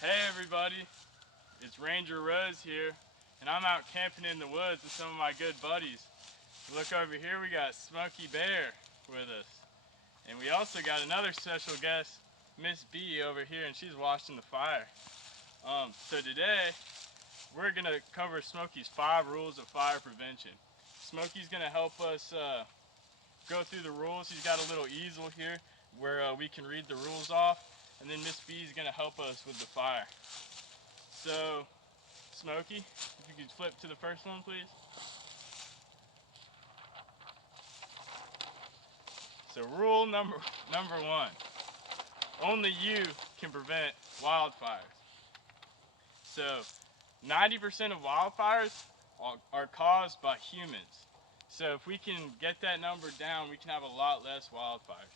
Hey everybody, it's Ranger Rose here, and I'm out camping in the woods with some of my good buddies. Look over here, we got Smokey Bear with us. And we also got another special guest, Miss B over here, and she's watching the fire. So today, we're gonna cover Smokey's 5 rules of fire prevention. Smokey's gonna help us go through the rules. He's got a little easel here where we can read the rules off, and then Miss B is gonna help us with the fire. So, Smokey, if you could flip to the first one, please. So, rule number 1: only you can prevent wildfires. So, 90% of wildfires are caused by humans. So, if we can get that number down, we can have a lot less wildfires.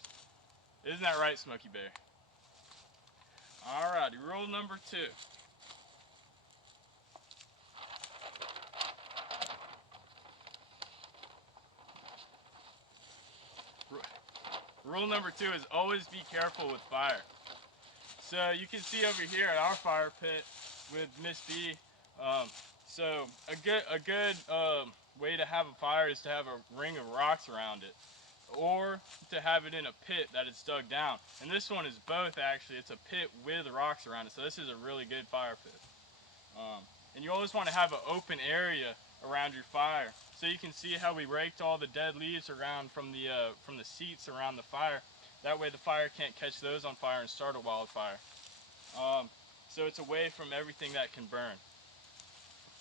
Isn't that right, Smokey Bear? Alrighty, rule number 2. Rule number 2 is always be careful with fire. So you can see over here at our fire pit with Miss B. So a good way to have a fire is to have a ring of rocks around it, or to have it in a pit that is dug down. And this one is both actually. It's a pit with rocks around it. So this is a really good fire pit. And you always want to have an open area around your fire. So you can see how we raked all the dead leaves around from the seats around the fire. That way the fire can't catch those on fire and start a wildfire. So it's away from everything that can burn.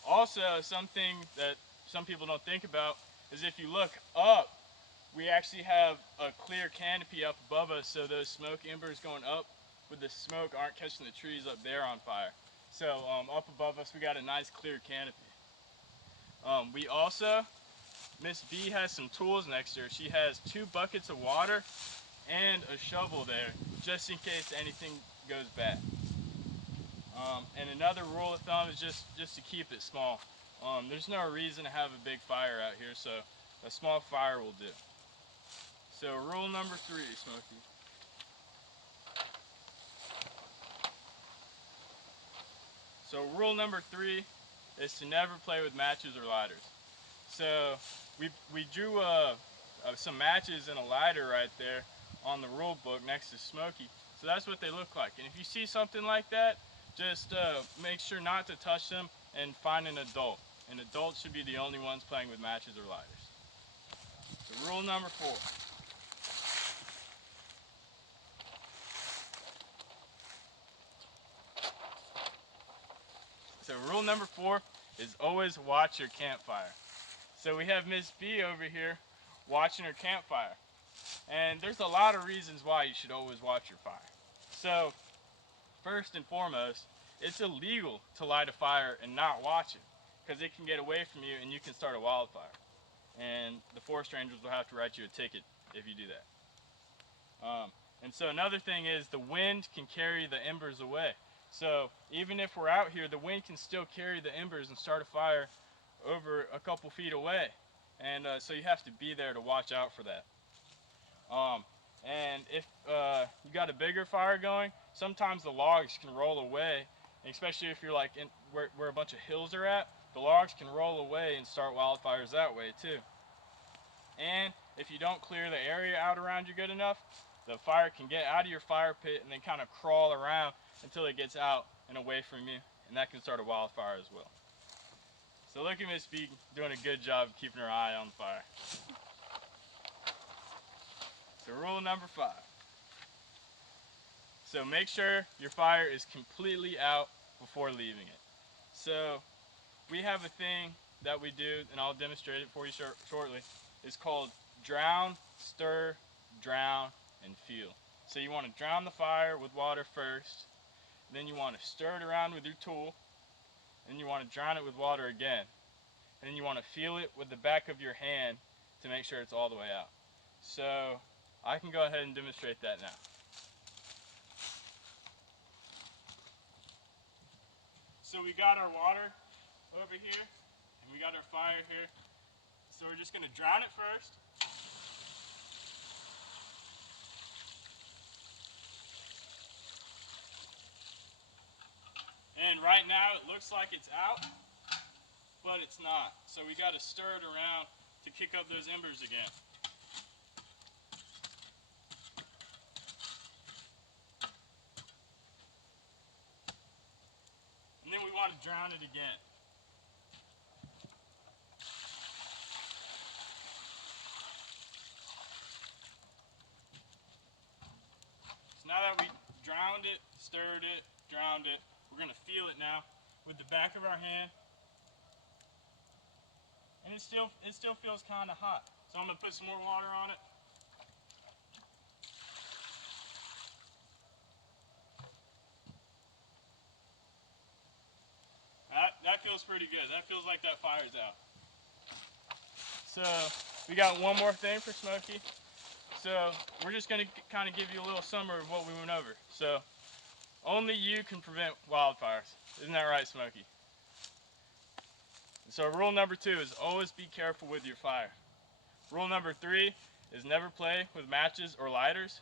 Also, something that some people don't think about is if you look up, we actually have a clear canopy up above us, so those smoke embers going up with the smoke aren't catching the trees up there on fire. So up above us, we got a nice clear canopy. We also, Miss B has some tools next to her. She has 2 buckets of water and a shovel there, just in case anything goes bad. And another rule of thumb is just to keep it small. There's no reason to have a big fire out here, so a small fire will do. So rule number 3, Smokey. So rule number 3 is to never play with matches or lighters. So we drew some matches and a lighter right there on the rule book next to Smokey. So that's what they look like. And if you see something like that, just make sure not to touch them and find an adult. And adults should be the only ones playing with matches or lighters. So rule number 4. So rule number 4 is always watch your campfire. So we have Miss B over here watching her campfire. And there's a lot of reasons why you should always watch your fire. So first and foremost, it's illegal to light a fire and not watch it, because it can get away from you and you can start a wildfire. And the forest rangers will have to write you a ticket if you do that. And so another thing is the wind can carry the embers away. So even if we're out here, the wind can still carry the embers and start a fire over a couple feet away. And so you have to be there to watch out for that. And if you got a bigger fire going, sometimes the logs can roll away, especially if you're like in where a bunch of hills are at, the logs can roll away and start wildfires that way too. And if you don't clear the area out around you good enough, the fire can get out of your fire pit and then kind of crawl around until it gets out and away from you, and that can start a wildfire as well. So look at Miss B doing a good job of keeping her eye on the fire. So rule number 5. So make sure your fire is completely out before leaving it. So we have a thing that we do, and I'll demonstrate it for you shortly. It's called drown, stir, drown, and feel. So you want to drown the fire with water first, then you want to stir it around with your tool, and you want to drown it with water again. And then you want to feel it with the back of your hand to make sure it's all the way out. So I can go ahead and demonstrate that now. So we got our water over here, and we got our fire here. So we're just going to drown it first. And right now it looks like it's out, but it's not. So we got to stir it around to kick up those embers again. And then we want to drown it again. So now that we drowned it, stirred it, drowned it, we're going to feel it now with the back of our hand. And it still feels kind of hot. So I'm going to put some more water on it. That feels pretty good. That feels like that fire's out. So we got one more thing for Smokey. So we're just going to kind of give you a little summary of what we went over. So only you can prevent wildfires. Isn't that right, Smokey? So rule number 2 is always be careful with your fire. Rule number 3 is never play with matches or lighters.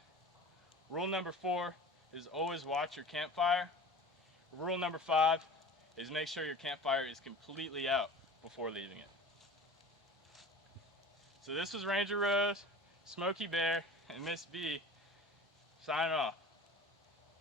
Rule number 4 is always watch your campfire. Rule number 5 is make sure your campfire is completely out before leaving it. So this was Ranger Rose, Smokey Bear, and Miss B signing off.